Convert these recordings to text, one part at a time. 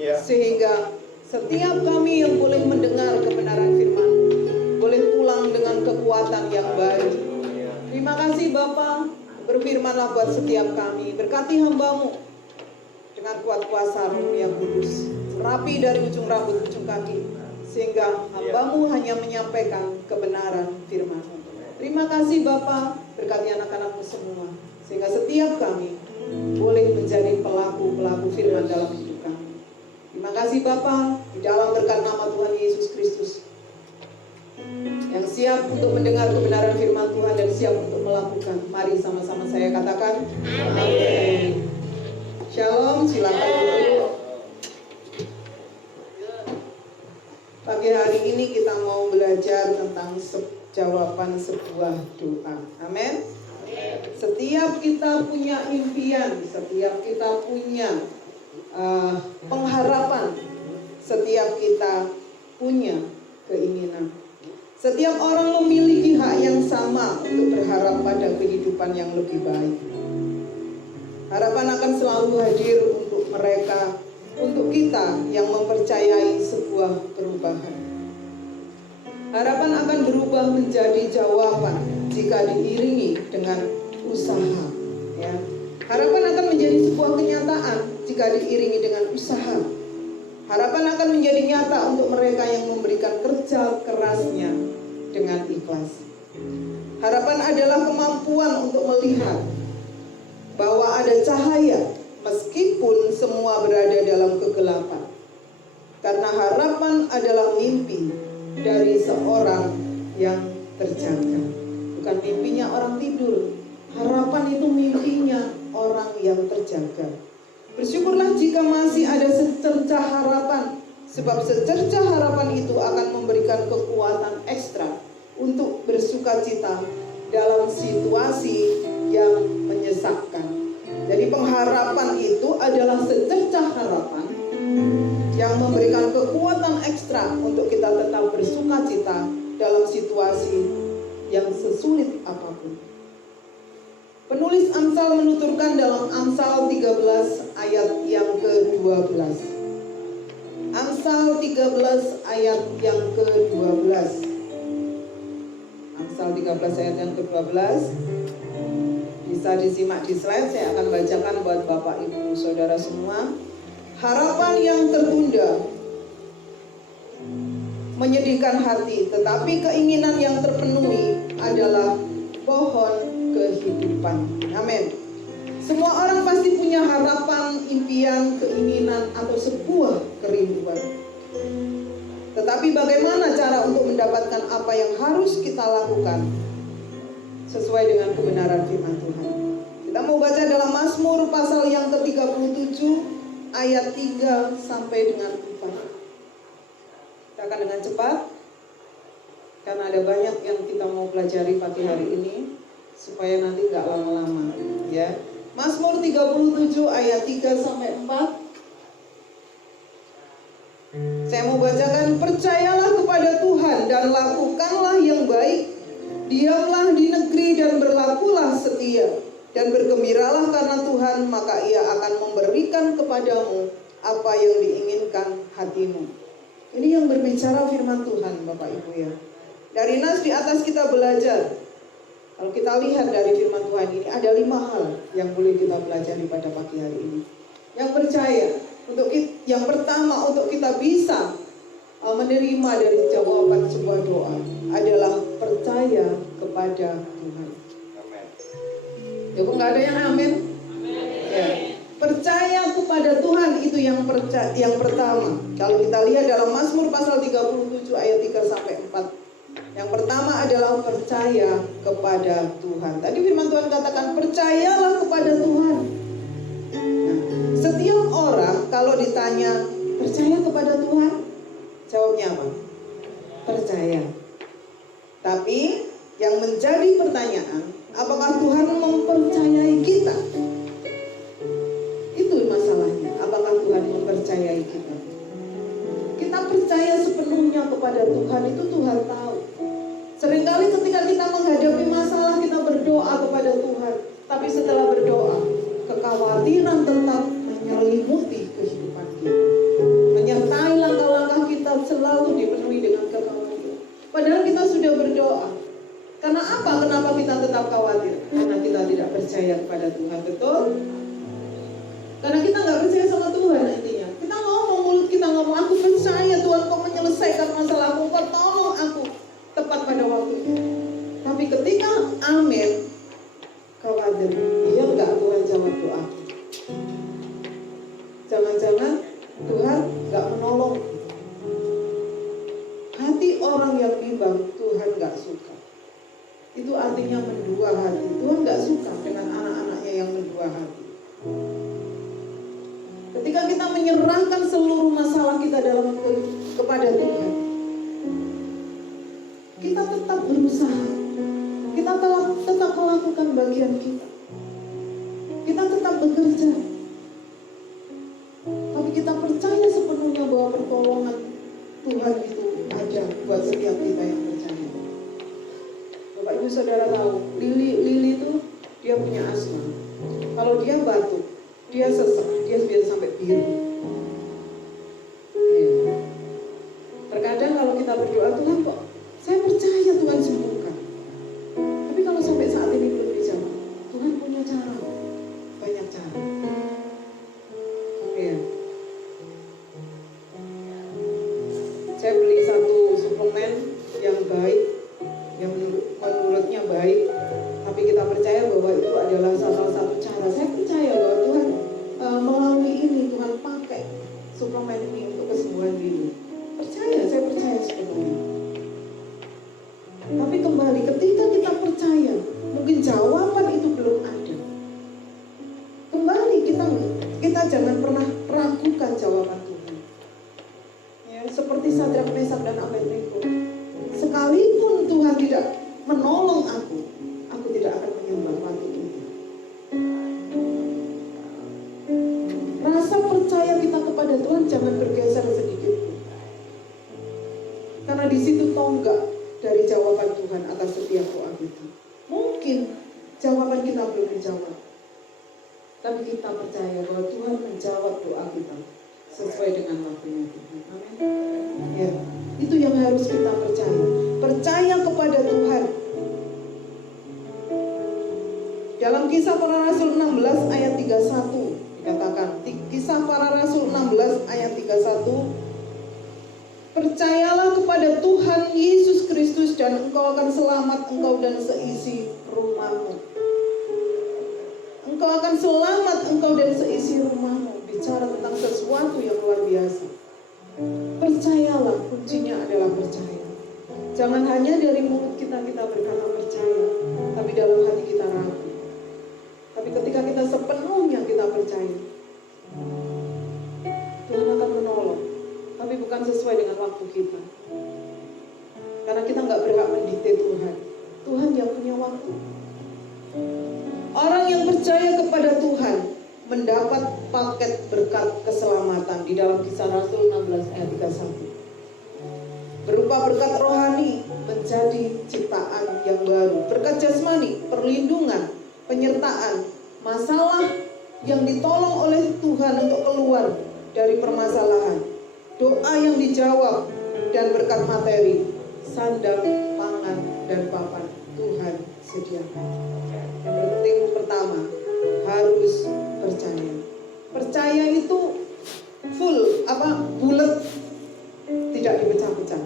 Sehingga setiap kami yang boleh mendengar kebenaran firman boleh pulang dengan kekuatan yang baik. Terima kasih Bapa, berfirmanlah buat setiap kami. Berkati hamba-Mu dengan kuat kuasa-Mu yang kudus, rapi dari ujung rambut ujung kaki, sehingga hamba-Mu hanya menyampaikan kebenaran firman-Mu. Terima kasih Bapa, berkati anak-anak-Mu semua, sehingga setiap kami boleh menjadi pelaku-pelaku firman dalam hidup kami. Terima kasih Bapa, di dalam berkat nama Tuhan Yesus Kristus, yang siap untuk mendengar kebenaran firman Tuhan dan siap untuk melakukan. Mari sama-sama saya katakan amin. Shalom, silakan duduk. Pagi hari ini kita mau belajar tentang jawaban sebuah doa. Amin. Setiap kita punya impian, setiap kita punya pengharapan, setiap kita punya keinginan. Setiap orang memiliki hak yang sama untuk berharap pada kehidupan yang lebih baik. Harapan akan selalu hadir untuk mereka, untuk kita yang mempercayai sebuah perubahan. Harapan akan berubah menjadi jawaban jika diiringi dengan usaha. Ya. Harapan akan menjadi sebuah kenyataan jika diiringi dengan usaha. Harapan akan menjadi nyata untuk mereka yang memberikan kerja kerasnya dengan ikhlas. Harapan adalah kemampuan untuk melihat bahwa ada cahaya meskipun semua berada dalam kegelapan. Karena harapan adalah mimpi dari seorang yang terjaga. Bukan mimpinya orang tidur. Harapan itu mimpinya orang yang terjaga. Bersyukurlah jika masih ada secercah harapan, sebab secercah harapan itu akan memberikan kekuatan ekstra untuk bersukacita dalam situasi yang menyesakkan. Jadi pengharapan itu adalah secercah harapan yang memberikan kekuatan ekstra untuk kita tetap bersukacita dalam situasi yang sesulit apapun. Penulis Amsal menuturkan dalam Amsal 13 ayat yang ke-12. Amsal 13 ayat yang ke-12. Amsal 13 ayat yang ke-12. Bisa disimak di slide, saya akan bacakan buat Bapak Ibu Saudara semua. Harapan yang tertunda menyedihkan hati, tetapi keinginan yang terpenuhi adalah pohon kehidupan. Amin. Semua orang pasti punya harapan, impian, keinginan, atau sebuah kerinduan. Tetapi bagaimana cara untuk mendapatkan apa yang harus kita lakukan sesuai dengan kebenaran firman Tuhan? Kita mau baca dalam Mazmur pasal yang ke-37 ayat 3 sampai dengan 4. Kita akan dengan cepat karena ada banyak yang kita mau pelajari pagi hari ini, supaya nanti nggak lama-lama, ya. Mazmur 37 ayat 3 sampai 4. Saya mau bacakan. Percayalah kepada Tuhan dan lakukanlah yang baik. Diamlah di negeri dan berlakulah setia. Dan bergembiralah karena Tuhan, maka Ia akan memberikan kepadamu apa yang diinginkan hatimu. Ini yang berbicara firman Tuhan, Bapak Ibu ya. Dari nas di atas kita belajar. Kalau kita lihat dari firman Tuhan ini, ada 5 hal yang boleh kita pelajari pada pagi hari ini. Yang percaya, yang pertama untuk kita bisa menerima dari jawaban sebuah doa adalah percaya kepada Tuhan. Amin. Ya, kok nggak ada yang amin? Ya. Percaya kepada Tuhan itu yang pertama. Kalau kita lihat dalam Mazmur pasal 37 ayat 3 sampai 4. Yang pertama adalah percaya kepada Tuhan. Tadi firman Tuhan katakan percayalah kepada Tuhan. Nah, setiap orang kalau ditanya percaya kepada Tuhan, jawabnya apa? Percaya. Tapi yang menjadi pertanyaan, apakah Tuhan mempercayai kita? Itu masalahnya. Apakah Tuhan mempercayai kita? Kita percaya sepenuhnya kepada Tuhan, itu Tuhan tahu. Seringkali ketika kita menghadapi masalah, kita berdoa kepada Tuhan, tapi setelah berdoa, kekhawatiran tetap menyelimuti kehidupan kita. kepada Tuhan, betul? Karena kita nggak percaya sama Tuhan intinya. Kita ngomong, mulut kita ngomong, aku percaya Tuhan kau menyelesaikan masalahku, kau tolong aku tepat pada waktunya. Tapi ketika amin, khawatir, iya nggak Tuhan jawab doaku? Jangan-jangan Tuhan nggak menolong. Hati orang yang bimbang Tuhan nggak suka. Itu artinya mendua hati. Tuhan nggak suka dengan anak-anaknya yang mendua hati. Ketika kita menyerahkan seluruh masalah kita kepada Tuhan, kita tetap berusaha, kita tetap melakukan bagian kita, kita tetap bekerja, tapi kita percaya sepenuhnya bahwa pertolongan Tuhan itu ada buat setiap kita yang percaya. Bapak Ibu Saudara tahu, Lili itu dia punya asma. Kalau dia batuk, dia sesak, dia bisa sampai biru. Ya. Terkadang kalau kita berdoa, Tuhan kok saya percaya Tuhan sembuhkan. Tapi kalau sampai saat ini belum dijawab, Tuhan punya cara, banyak cara. Ya. Saya beli satu suplemen yang baik, yang menurutnya baik, tapi kita percaya bahwa itu adalah salah satu cara. Saya percaya bahwa Tuhan melalui ini, Tuhan pakai suplemen ini untuk kesembuhan diri. Saya percaya sepenuhnya. Tapi kembali, ketika kita percaya, mungkin jawaban itu belum ada. Kembali kita jangan pernah ragukan jawaban Tuhan. Ya, seperti Sadrak, Mesak, dan Abednego. Sekalipun Tuhan tidak menolong aku tidak akan menyembah batu itu. Rasa percaya kita kepada Tuhan jangan bergeser sedikit pun. Karena di situ tonggak dari jawaban Tuhan atas setiap doa kita. Mungkin jawaban kita belum dijawab, tapi kita percaya bahwa Tuhan menjawab doa kita sesuai dengan waktunya Tuhan. Amin. Ya, itu yang harus kita percaya. Percaya kepada Tuhan. Dalam Kisah Para Rasul 16 ayat 31 dikatakan, Kisah Para Rasul 16 ayat 31, percayalah kepada Tuhan Yesus Kristus dan engkau akan selamat, engkau dan seisi rumahmu. Engkau akan selamat, engkau dan seisi rumahmu. Bicara tentang sesuatu yang luar biasa. Percayalah, kuncinya adalah percaya. Jangan hanya dari mulut kita berkata percaya, tapi dalam hati kita ragu. Tapi ketika kita sepenuhnya kita percaya, Tuhan akan menolong. Tapi bukan sesuai dengan waktu kita. Karena kita nggak berhak mendikte Tuhan. Tuhan yang punya waktu. Orang yang percaya kepada Tuhan mendapat paket berkat keselamatan di dalam Kisah Rasul 16 ayat 31. Berupa berkat rohani menjadi ciptaan yang baru. Berkat jasmani, perlindungan, penyertaan, masalah yang ditolong oleh Tuhan untuk keluar dari permasalahan, doa yang dijawab, dan berkat materi, sandang, pangan, dan papan Tuhan sediakan. Yang penting pertama, harus percaya. Percaya itu full, bulat, tidak dipecah-pecah.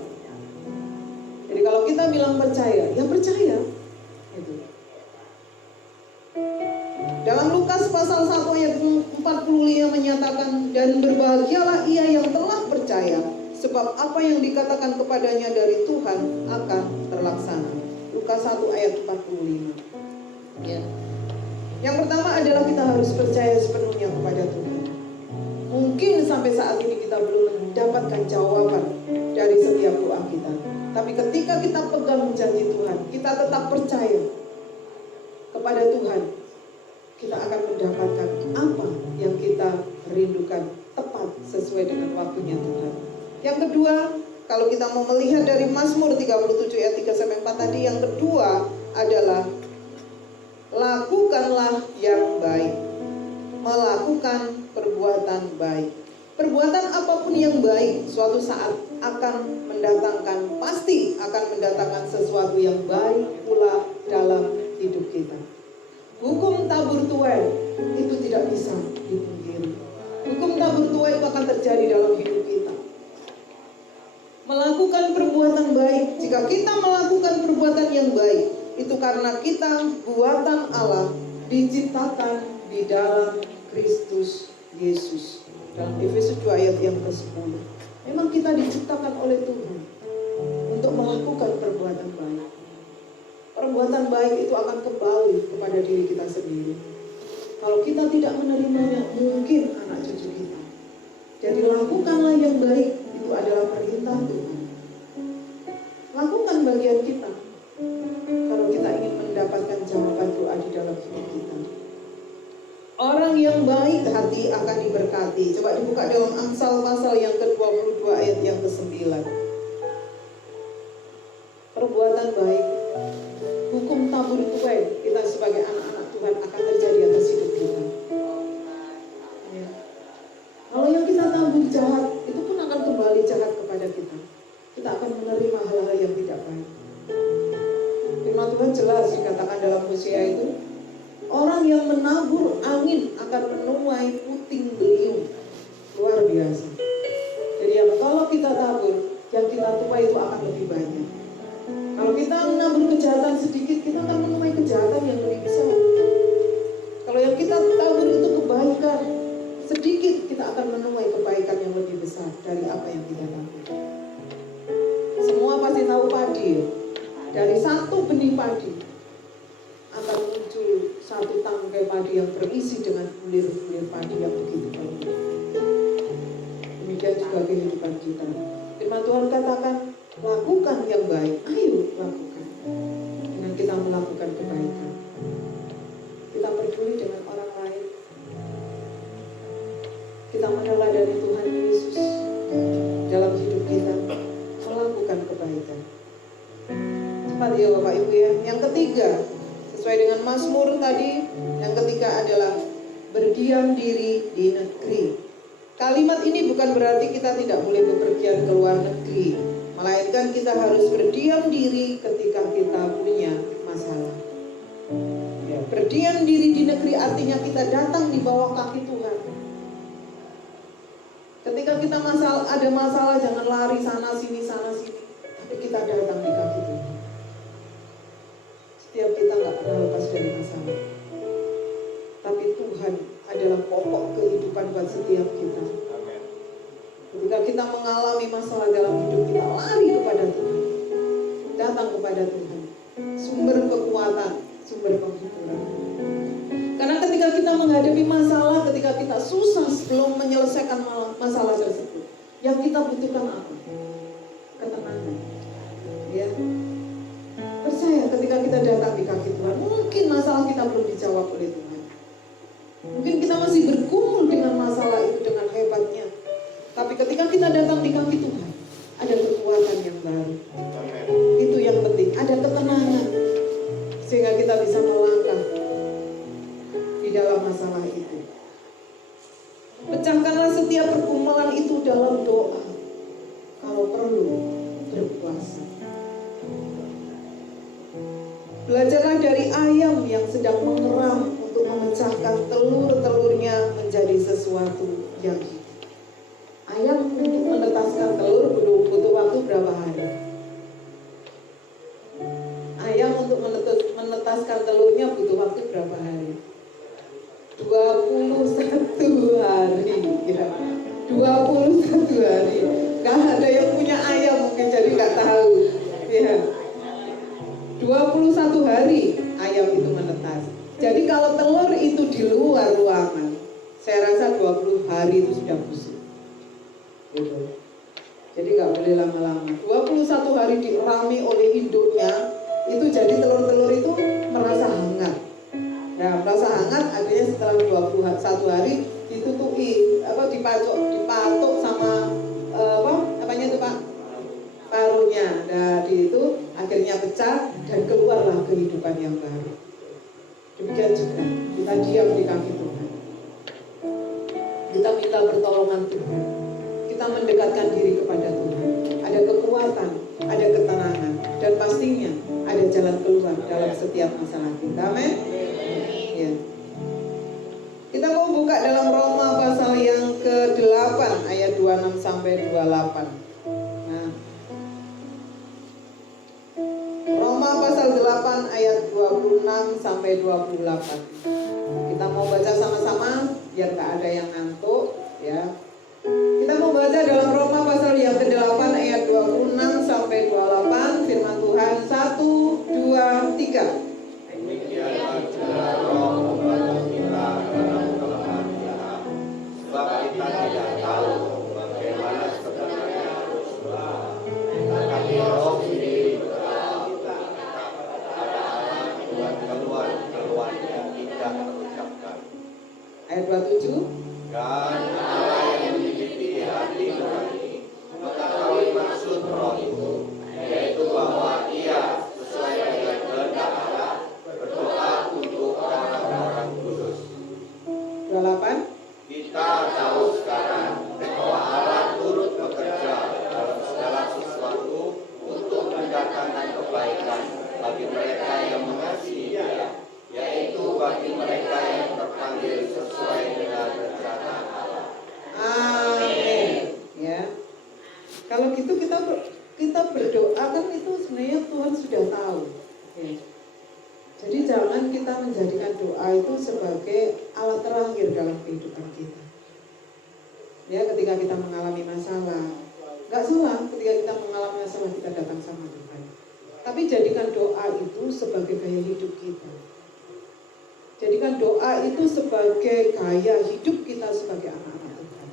Jadi kalau kita bilang percaya, ya percaya. Gitu. Dalam Lukas pasal 1 ayat 45 menyatakan, dan berbahagialah ia yang telah percaya, sebab apa yang dikatakan kepadanya dari Tuhan akan terlaksana. Lukas 1 ayat 45. Ya. Yang pertama adalah kita harus percaya sepenuhnya kepada Tuhan. Mungkin sampai saat ini kita belum mendapatkan jawaban dari setiap doa kita. Tapi ketika kita pegang janji Tuhan, kita tetap percaya kepada Tuhan, kita akan mendapatkan apa yang kita rindukan tepat sesuai dengan waktunya Tuhan. Yang kedua, kalau kita mau melihat dari Mazmur 37 ayat 3-4 tadi, yang kedua adalah lakukanlah yang baik. Melakukan perbuatan baik. Perbuatan apapun yang baik suatu saat akan pasti akan mendatangkan sesuatu yang baik pula dalam hidup kita. Hukum tabur tuai itu tidak bisa dipungkiri. Hukum tabur tuai itu akan terjadi dalam hidup kita. Melakukan perbuatan baik, jika kita melakukan perbuatan yang baik, itu karena kita buatan Allah, diciptakan di dalam Kristus Yesus. Dalam Efesus 2 ayat yang ke-10. Memang kita diciptakan oleh Tuhan untuk melakukan perbuatan baik. Perbuatan baik itu akan kembali kepada diri kita sendiri. Kalau kita tidak menerimanya, mungkin anak cucu kita. Jadi lakukanlah yang baik, itu adalah perintah Tuhan. Lakukan bagian kita. Kalau kita ingin mendapatkan jawaban doa di dalam hidup kita. Orang yang baik hati akan diberkati. Coba dibuka dalam Amsal pasal yang ke-22 ayat yang ke-9. Perbuatan baik, hukum tabur tuai kita sebagai anak-anak Tuhan akan terjadi atas hidup kita. Ya. Kalau yang kita tabur jahat, itu pun akan kembali jahat kepada kita. Kita akan menerima hal-hal yang tidak baik. Firman Tuhan jelas dikatakan dalam Hosea itu, orang yang menabur angin akan menuai puting beliung. Luar biasa. Jadi kalau kita tabur, yang kita tuai itu akan lebih banyak. Kalau kita menabur kejahatan sedikit, kita akan menuai kejahatan yang lebih besar. Kalau yang kita tabur itu kebaikan sedikit, kita akan menuai kebaikan yang lebih besar dari apa yang kita tabur. Semua pasti tahu padi. Dari satu benih padi akan muncul satu tangkai padi yang berisi dengan bulir-bulir padi yang begitu banyak. Demikian juga kehidupan kita. Firman Tuhan katakan, lakukan yang baik. Ayo lakukan. Dengan kita melakukan kebaikan, kita peduli dengan orang lain. Kita meneladani Tuhan Yesus dalam hidup kita, melakukan kebaikan. Cepat ya Bapak Ibu ya. Yang ketiga, sesuai dengan Mazmur tadi, yang ketiga adalah berdiam diri di negeri. Kalimat ini bukan berarti kita tidak boleh bepergian ke luar negeri, melainkan kita harus berdiam diri ketika kita punya masalah. Ya, berdiam diri di negeri artinya kita datang di bawah kaki Tuhan. Ketika kita ada masalah, jangan lari sana sini, tapi kita datang di kaki Tuhan. Setiap kita nggak pernah lepas dari masalah, tapi Tuhan adalah pokok kehidupan buat setiap kita. Ketika kita mengalami masalah dalam hidup kita, lari kepada Tuhan, datang kepada Tuhan, sumber kekuatan, sumber penghiburan. Karena ketika kita menghadapi masalah, ketika kita susah sebelum menyelesaikan masalah tersebut, yang kita butuhkan apa? Ketenangan. Ya. Percaya ketika kita datang di kaki Tuhan, mungkin masalah kita belum dijawab oleh Tuhan. Mungkin kita masih bergumul dengan masalah itu dengan hebatnya. Tapi ketika kita datang di kaki Tuhan, ada kekuatan yang baru. Itu yang penting, ada ketenangan. Sehingga kita bisa melangkah di dalam masalah itu. Pecahkanlah setiap pergumulan itu dalam doa. Kalau perlu, berpuasa. Belajarlah dari ayam yang sedang mengeram untuk memecahkan telur-telurnya menjadi sesuatu yang hidup. Ayam untuk menetaskan telur butuh waktu berapa hari? Ayam untuk menetaskan telurnya butuh waktu berapa hari? 21 hari. Ya. 21 hari. Gak ada yang punya ayam mungkin jadi gak tahu. Ya. 21 hari ayam itu menetas. Jadi kalau telur itu di luar ruangan, saya rasa 20 hari itu sudah busuk. Gitu. Jadi nggak boleh lama-lama. 21 hari dirami oleh induknya, itu jadi telur-telur itu merasa hangat. Nah, merasa hangat akhirnya setelah 21 hari ditutupi, dipatok sama paruhnya. Nah, itu akhirnya pecah dan keluarlah kehidupan yang baru. Demikian juga kita diam di kaki Tuhan. Kita minta pertolongan Tuhan. Kita mendekatkan diri kepada Tuhan. Ada kekuatan, ada ketenangan, dan pastinya ada jalan keluar dalam setiap masalah kita. Amin. Ya. Kita mau buka dalam Roma pasal yang ke-8 ayat 26 sampai 28. Nah, Roma pasal 8 ayat 26 sampai 28. Kita mau baca sama-sama biar gak ada yang ngantuk ya. Kita mau baca dalam Roma pasal yang ke-8 ayat 26 sampai 28. Firman Tuhan 1, 2, 3. Demikianlah juga Roh membantu kita dalam kelemahan kita, sebab kita tidak tahu bagaimana sebenarnya harus berdoa. Tetapi Roh sendiri berdoa untuk kita pada Allah buat keluhan yang tidak terucapkan. Ayat 27. Dan Allah yang meneliti hati nurani mengetahui maksud Roh itu, yaitu bahwa Ia sesuai dengan kehendak Allah berdoa untuk orang-orang kudus. 28. Kita tahu sekarang bahwa Allah turut bekerja dalam segala sesuatu untuk mendatangkan kebaikan bagi mereka yang mengasihi Dia, yaitu bagi mereka yang terpanggil sesuai dengan rencana Allah. Amin. Ya. Kalau gitu kita berdoa kan itu sebenarnya Tuhan sudah tahu. Ya. Jadi jangan kita menjadikan doa itu sebagai alat terakhir dalam kehidupan kita. Ya, ketika kita mengalami masalah, nggak salah ketika kita mengalami masalah kita datang sama Tuhan. Tapi jadikan doa itu sebagai gaya hidup kita. Jadikan doa itu sebagai gaya hidup kita sebagai anak-anak Tuhan.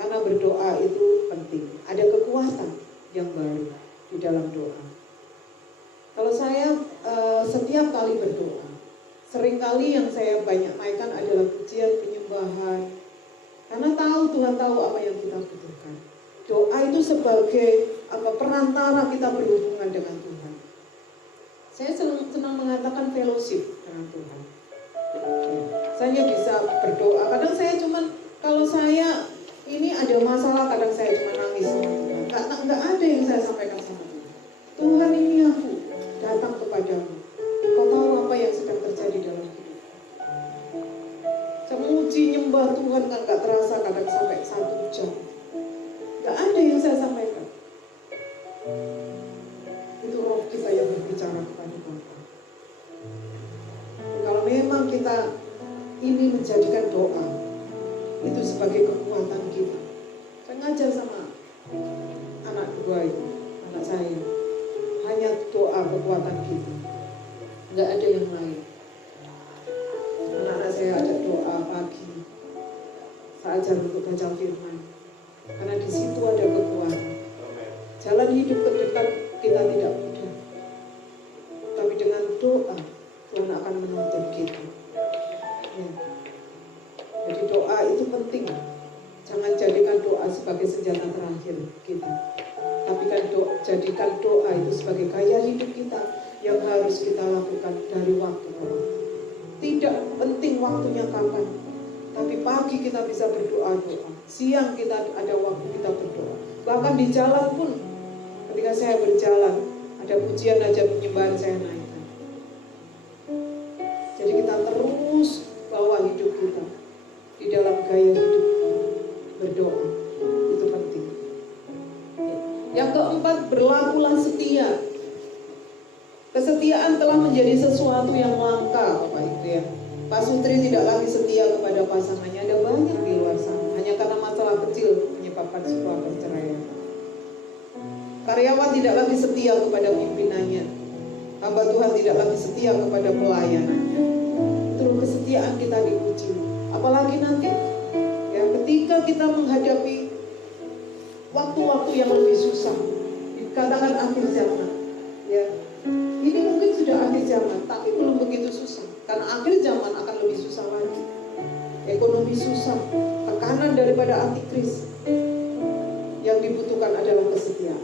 Karena berdoa itu penting. Ada kekuatan yang baru di dalam doa. Kalau saya setiap kali berdoa, seringkali yang saya banyak naikkan adalah pujian, penyembahan. Karena Tuhan tahu apa yang kita butuhkan. Doa itu sebagai perantara kita berhubungan dengan Tuhan. Saya senang mengatakan fellowship dengan Tuhan. Saya bisa berdoa. Kadang saya kalau saya ini ada masalah, kadang saya cuma nangis sama Tuhan. Nggak ada yang saya sampaikan sama Tuhan. Tuhan, ini aku datang kepadamu. Kau tahu apa yang sedang terjadi dalam hidup. Saya memuji nyembah Tuhan kan gak terasa kadang sampai 1 jam. Gak ada yang saya sampaikan. Itu roh kita yang berbicara kepada Bapa. Kalau memang kita ini menjadikan doa itu sebagai kekuatan kita. Saya ngajar sama anak 2 itu, anak saya. Hanya doa kekuatan kita. Nggak ada yang lain. Anak-anak saya ajak doa pagi. Saya ajar untuk baca firman. Karena di situ ada kekuatan. Jalan hidup ke depan kita tidak mudah. Tapi dengan doa Tuhan akan menuntun kita. Ya. Jadi doa itu penting. Jangan jadikan doa sebagai senjata terakhir kita. Tapi kan jadikan doa itu sebagai gaya hidup kita yang harus kita lakukan dari waktu ke waktu. Tidak penting waktunya kapan, tapi pagi kita bisa berdoa, siang kita ada waktu kita berdoa. Bahkan di jalan pun, ketika saya berjalan, ada pujian aja penyembahan saya naikkan. Jadi kita terus bawa hidup kita di dalam gaya hidup berdoa. Itu penting. Yang keempat, berlakulah setia. Kesetiaan telah menjadi sesuatu yang langka, Bapak Ibu ya. Pak Sutri tidak lagi setia kepada pasangannya. Ada banyak di luar sana. Hanya karena masalah kecil menyebabkan sebuah perceraian. Karyawan tidak lagi setia kepada pimpinannya. Hamba Tuhan tidak lagi setia kepada pelayanannya. Terus kesetiaan kita diuji. Apalagi nanti, ya, ketika kita menghadapi waktu-waktu yang lebih susah, dikatakan akhir zaman, ya, ini mungkin sudah akhir zaman, tapi belum begitu susah, karena akhir zaman akan lebih susah lagi. Ekonomi susah, tekanan daripada antikris. Yang dibutuhkan adalah kesetiaan.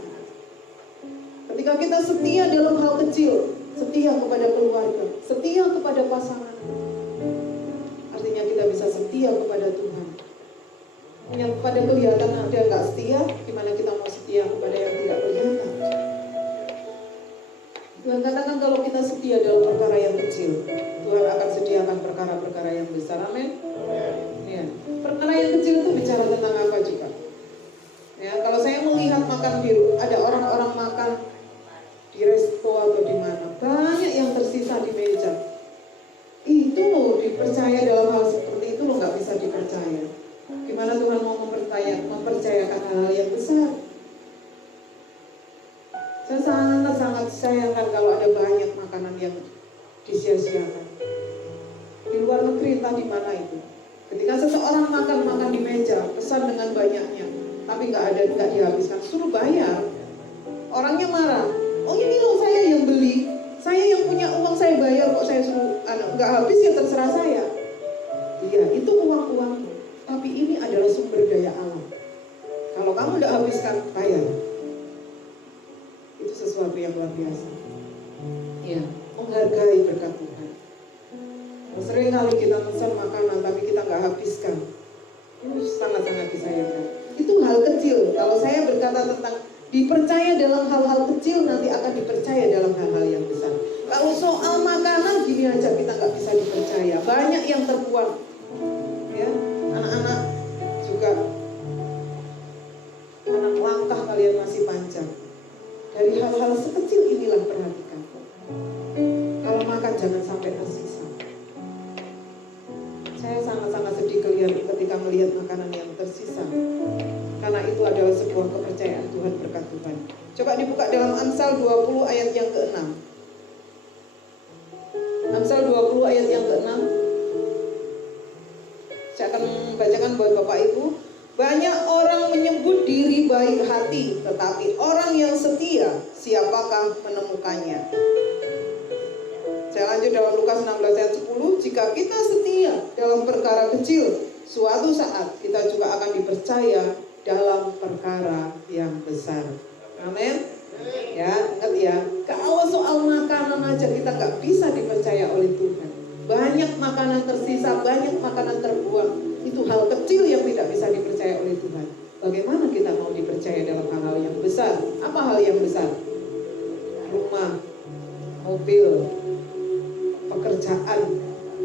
Ketika kita setia dalam hal kecil, setia kepada keluarga, setia kepada pasangan, artinya kita bisa setia kepada Tuhan. Yang pada kelihatan ada nggak setia, gimana kita mau setia kepada yang tidak kelihatan? Tuhan katakan kalau kita setia dalam perkara yang kecil, Tuhan akan sediakan Saya sangat sayangkan kalau ada banyak makanan yang disia-siakan. Di luar negeri entah di mana itu. Ketika seseorang makan di meja, pesan dengan banyaknya, tapi nggak dihabiskan, suruh bayar. Orangnya marah. Oh ini loh saya yang beli, saya yang punya uang, saya bayar kok saya suruh nggak habis ya terserah saya. Iya itu uang, tapi ini adalah sumber daya alam. Kalau kamu nggak habiskan, bayar. Itu sesuatu yang luar biasa. Ya, menghargai berkat Tuhan. Sering kali kita pesan makanan tapi kita nggak habiskan. Itu sangat-sangat disayangkan. Itu hal kecil. Kalau saya berkata tentang dipercaya dalam hal-hal kecil, nanti akan dipercaya dalam hal-hal yang besar. Kalau soal makanan gini aja kita nggak bisa dipercaya. Banyak yang terbuang. Ya, anak-anak juga. Anak langkah kalian masih panjang. Dari hal-hal sekecil inilah perhatikan. Kalau makan jangan sampai tersisa. Saya sangat-sangat sedih ketika melihat makanan yang tersisa. Karena itu adalah sebuah kepercayaan Tuhan, berkat Tuhan. Coba dibuka dalam Amsal 20 ayat yang ke-6. Amsal 20 ayat yang ke-6. Saya akan membacakan buat Bapak Ibu. Banyak orang menyebut diri baik hati, tetapi orang yang setia, siapakah menemukannya? Saya lanjut dalam Lukas 16 ayat 10. Jika kita setia dalam perkara kecil, suatu saat kita juga akan dipercaya dalam perkara yang besar. Amin. Ya, ingat ya. Kalau soal makanan aja kita nggak bisa dipercaya oleh Tuhan. Banyak makanan tersisa, banyak makanan terbuang. Itu hal kecil yang tidak bisa dipercaya oleh Tuhan. Bagaimana kita mau dipercaya dalam hal-hal yang besar? Apa hal yang besar? Rumah, mobil, pekerjaan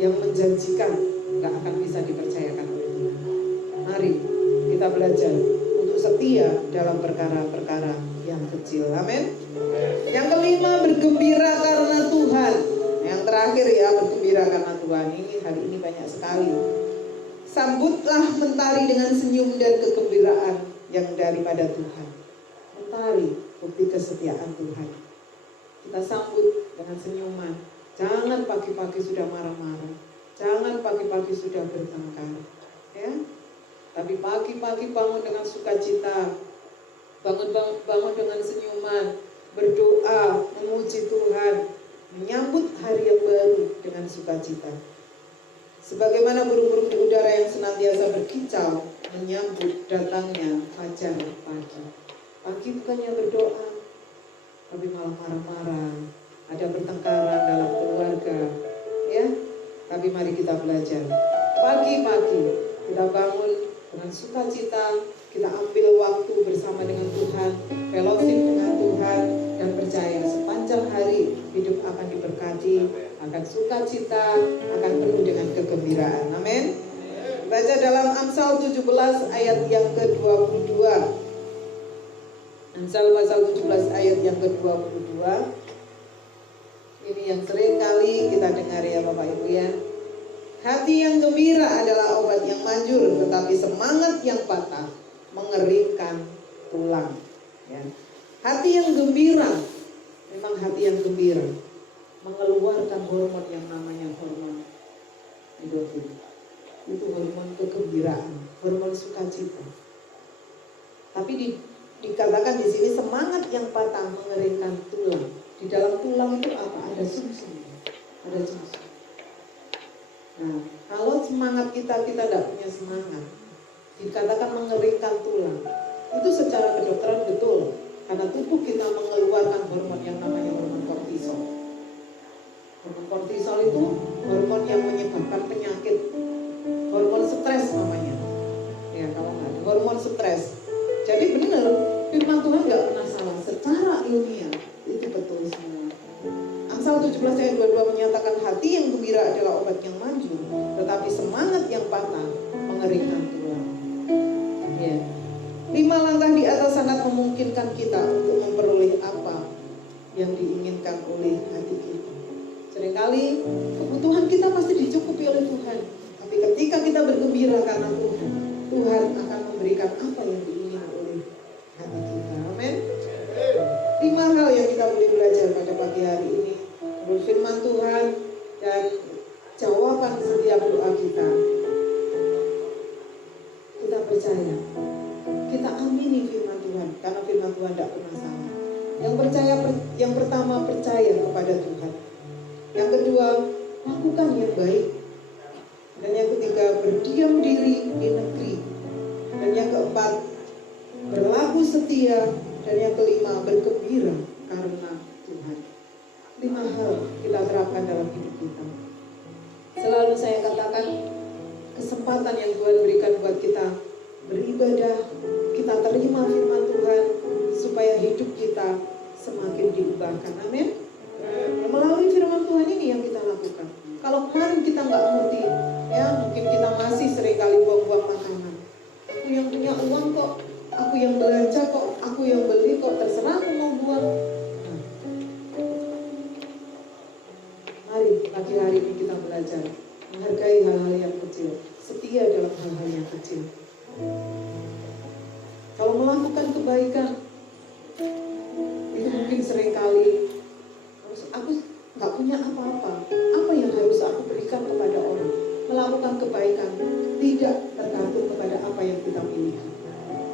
yang menjanjikan nggak akan bisa dipercayakan oleh Tuhan. Mari kita belajar untuk setia dalam perkara-perkara yang kecil. Amin. Yang kelima, bergembira karena Tuhan. Yang terakhir ya, bergembira karena Tuhan. Ini hari ini banyak sekali. Sambutlah mentari dengan senyum dan kegembiraan yang daripada Tuhan. Mentari, bukti kesetiaan Tuhan. Kita sambut dengan senyuman. Jangan pagi-pagi sudah marah-marah. Jangan pagi-pagi sudah bertengkar. Ya. Tapi pagi-pagi bangun dengan sukacita. Bangun dengan senyuman. Berdoa, memuji Tuhan. Menyambut hari yang baru dengan sukacita. Sebagaimana burung-burung di udara yang senantiasa berkicau menyambut datangnya fajar pagi. Pagi bukannya berdoa, tapi malah marah-marah. Ada pertengkaran dalam keluarga, ya. Tapi mari kita belajar. Pagi-pagi kita bangun dengan sukacita, kita ambil waktu bersama dengan Tuhan, fellowship dengan Tuhan, dan percaya sepanjang hari hidup akan diberkati, akan sukacita, akan penuh dengan kegembiraan. Amin. Baca dalam Amsal 17 ayat yang ke-22. Amsal pasal 17 ayat yang ke-22. Ini yang sering kali kita dengar ya Bapak Ibu ya. Hati yang gembira adalah obat yang manjur, tetapi semangat yang patah mengeringkan tulang. Ya. Hati yang gembira, memang hati yang gembira, mengeluarkan hormon yang namanya hormon endorfin. Itu hormon kegembiraan, hormon sukacita. Tapi dikatakan di sini semangat yang patah mengeringkan tulang. Di dalam tulang itu apa? Ada sumsum. Ada sumsum. Nah, kalau semangat kita tidak punya semangat, dikatakan mengeringkan tulang. Itu secara kedokteran betul, karena tubuh kita mengeluarkan hormon yang namanya hormon kortisol. Hormon kortisol itu hormon yang menyebabkan penyakit, hormon stres namanya. Ya, kalau nggak ada hormon stres. Jadi benar, firman Tuhan nggak pernah salah. Secara ilmiah itu betul semua. Amsal 17 ayat 22 menyatakan hati yang gembira adalah obat yang manjur, tetapi semangat yang patah mengeringkan tulang. Ya. 5 langkah di atas sangat memungkinkan kita untuk memperoleh apa yang diinginkan oleh hati kita. Seringkali kebutuhan kita pasti dicukupi oleh Tuhan, tapi ketika kita bergembira karena Tuhan, Tuhan akan memberikan apa yang diinginkan oleh hati kita. Amin. 5 hal yang pagi hari ini. Menurut firman Tuhan dan jawaban setiap doa kita, kita percaya, kita amini firman Tuhan, karena firman Tuhan tidak pernah salah. Yang pertama percaya kepada Tuhan. Yang kedua, lakukan yang baik. Dan yang ketiga, berdiam diri di negeri. Dan yang keempat, berlaku setia. Dan yang kelima, bergembira karena Tuhan. 5 hal kita terapkan dalam hidup kita. Selalu saya katakan, kesempatan yang Tuhan berikan buat kita beribadah, kita terima firman Tuhan supaya hidup kita semakin diubahkan. Amin. Melalui firman Tuhan ini yang kita lakukan. Kalau kemarin kita nggak ngerti, ya mungkin kita masih seringkali buang-buang makanan. Aku yang punya uang kok, aku yang belanja kok, aku yang beli kok, terserah aku mau buang. Nah, mari pagi hari ini kita belajar menghargai hal-hal yang kecil, setia dalam hal-hal yang kecil. Kalau melakukan kebaikan, itu mungkin seringkali aku nggak punya apa-apa. Apa yang harus aku berikan kepada orang? Melakukan kebaikan tidak tergantung kepada apa yang kita miliki.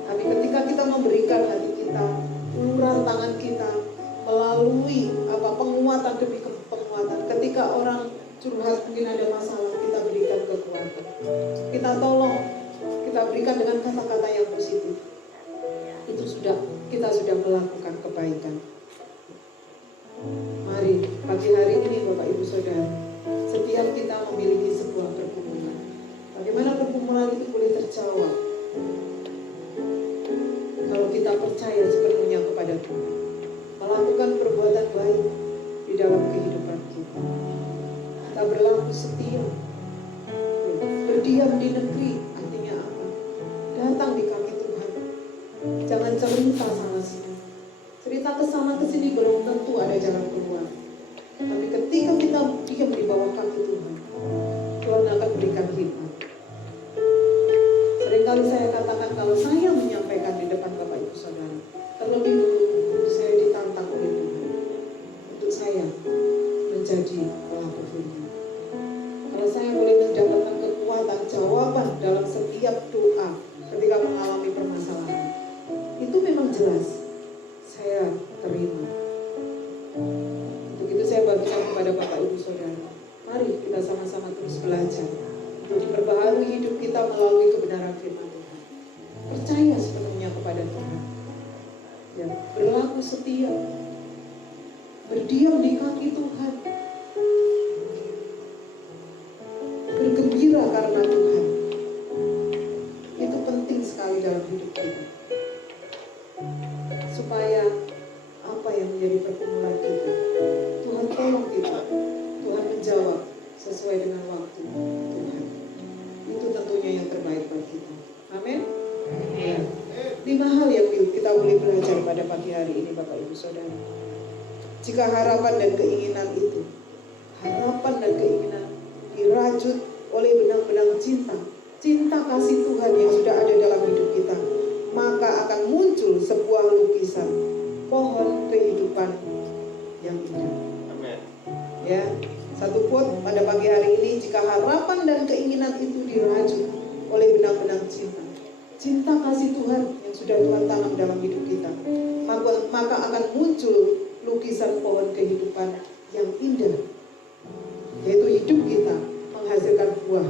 Tapi ketika kita memberikan hati kita, uluran tangan kita, melalui penguatan demi penguatan. Ketika orang curhat mungkin ada masalah, kita berikan kekuatan. Kita tolong, kita berikan dengan kata-kata yang positif. Kita sudah melakukan kebaikan. Mari pagi hari ini Bapak Ibu Saudara, setiap kita memiliki sebuah pergumulan. Bagaimana pergumulan itu boleh terjawab kalau kita percaya sepenuhnya kepada Tuhan, melakukan perbuatan baik di dalam kehidupan kita. Kita berlaku setia, berdiam di negeri, artinya apa? Datang di kaki Tuhan, jangan cerita sana sini. Cerita kesana kesini belum tentu ada jalan keluar. Tapi ketika kita diam di bawah kaki Tuhan, Tuhan akan berikan hikmat. Seringkali saya katakan, kalau saya menyampaikan di depan Bapak Ibu Saudara, terlebih dulu saya ditantang oleh Tuhan untuk saya menjadi pelaku firman. Kalau saya boleh mendapatkan kekuatan jawaban dalam setiap doa ketika mengalami permasalahan, itu memang jelas saya terima. Untuk itu saya bagikan kepada Bapak Ibu Saudara, mari kita sama-sama terus belajar untuk diperbaharui hidup kita melalui kebenaran firman Tuhan. Percaya sepenuhnya kepada Tuhan, ya, berlaku setia, berdiam di kaki Tuhan, bergembira karena Tuhan. Itu penting sekali dalam hidup kita, supaya apa yang menjadi pergumulan kita, Tuhan tolong kita, Tuhan menjawab sesuai dengan waktu Tuhan. Itu tentunya yang terbaik buat kita. Amin. Ya. 5 hal yang kita boleh belajar pada pagi hari ini Bapak Ibu Saudara. Jika harapan dan keinginan itu, harapan dan keinginan dirajut oleh benang-benang cinta kasih Tuhan yang sudah ada dalam hidup kita, maka akan muncul sebuah lukisan pohon kehidupan yang indah. Amin. Ya, satu quote pada pagi hari ini, jika harapan dan keinginan itu dirajut oleh benang-benang cinta kasih Tuhan yang sudah Tuhan tanam dalam hidup kita, maka akan muncul lukisan pohon kehidupan yang indah, yaitu hidup kita menghasilkan buah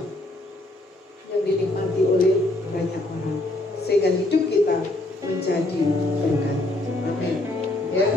yang dinikmati oleh banyak orang, sehingga hidup kita menjadi berkat. Amin. Ya.